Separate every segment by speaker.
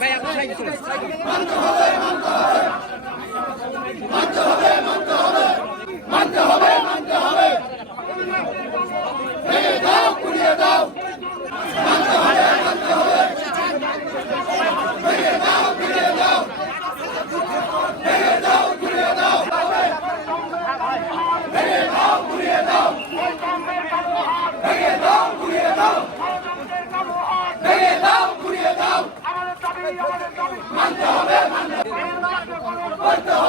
Speaker 1: ভাই আপনার এইটা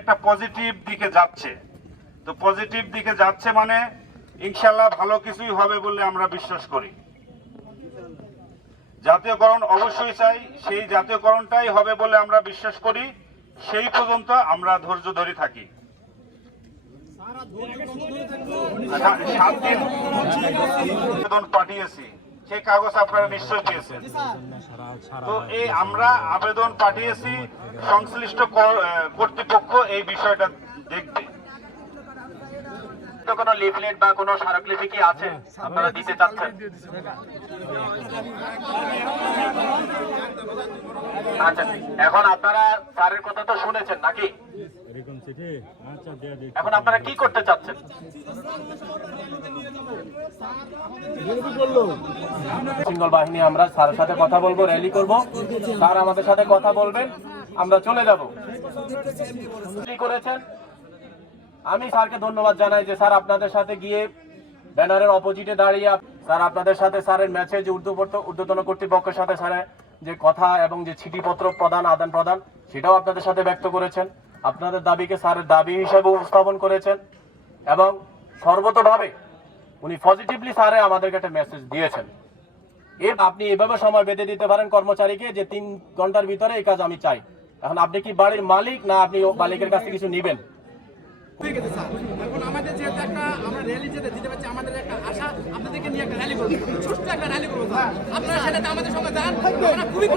Speaker 1: একটা পজিটিভ দিকে যাচ্ছে। তো পজিটিভ দিকে যাচ্ছে মানে ইনশাল্লাহ ভালো কিছুই হবে বলে আমরা বিশ্বাস করি। জাতীয়করণ অবশ্যই চাই, সেই জাতীয়করণটাই হবে বলে আমরা বিশ্বাস করি, সেই পর্যন্ত আমরা ধৈর্য ধরে থাকি। দিন পাঠিয়েছি। সেই কাগজ আপনারা নিশ্চয় পেয়েছেন। তো এই আমরা আবেদন পাঠিয়েছি সংশ্লিষ্ট কর্তৃপক্ষ এই বিষয়টা দেখবে।
Speaker 2: কোনো লিফলেট বা কোনো স্মারকলিপি কি আছে? আপনারা দিতে চাচ্ছেন? আচ্ছা এখন আপনারা স্যারের কথা তো শুনেছেন নাকি?
Speaker 3: এরকম চিঠি?
Speaker 2: এখন আপনারা কি করতে চাচ্ছেন? সিঙ্গল বাহিনী আমরা স্যারের সাথে কথা বলব র্যালি করব। স্যার আমাদের সাথে কথা বলবেন, আমরা চলে যাব। করেছেন। আমি স্যারকে ধন্যবাদ জানাই যে স্যার আপনাদের সাথে গিয়ে ব্যানারের অপোজিটে দাঁড়িয়ে স্যার আপনাদের সাথে স্যারের ম্যাচে যে ঊর্ধ্বপত্র ঊর্ধ্বতন কর্তৃপক্ষের সাথে স্যারের যে কথা এবং যে চিঠিপত্র প্রদান, আদান প্রদান, সেটাও আপনাদের সাথে ব্যক্ত করেছেন। আপনাদের দাবিকে স্যারের দাবি হিসেবে উপস্থাপন করেছেন এবং সর্বতভাবে উনি পজিটিভলি স্যারে আমাদেরকে একটা মেসেজ দিয়েছেন। এর আপনি এভাবে সময় বেঁধে দিতে পারেন কর্মচারীকে যে তিন ঘণ্টার ভিতরে এই কাজ আমি চাই। এখন আপনি কি বাড়ির মালিক না আপনি মালিকের কাছে কিছু নিবেন?
Speaker 4: এখন আমাদের যেহেতু একটা আমরা র্যালি যেতে দিতে পারছি, আমাদের একটা আশা, আপনাদেরকে নিয়ে একটা র্যালি করব। ছোট্ট একটা র্যালি করব আপনারা আমাদের সঙ্গে যান। আমরা খুবই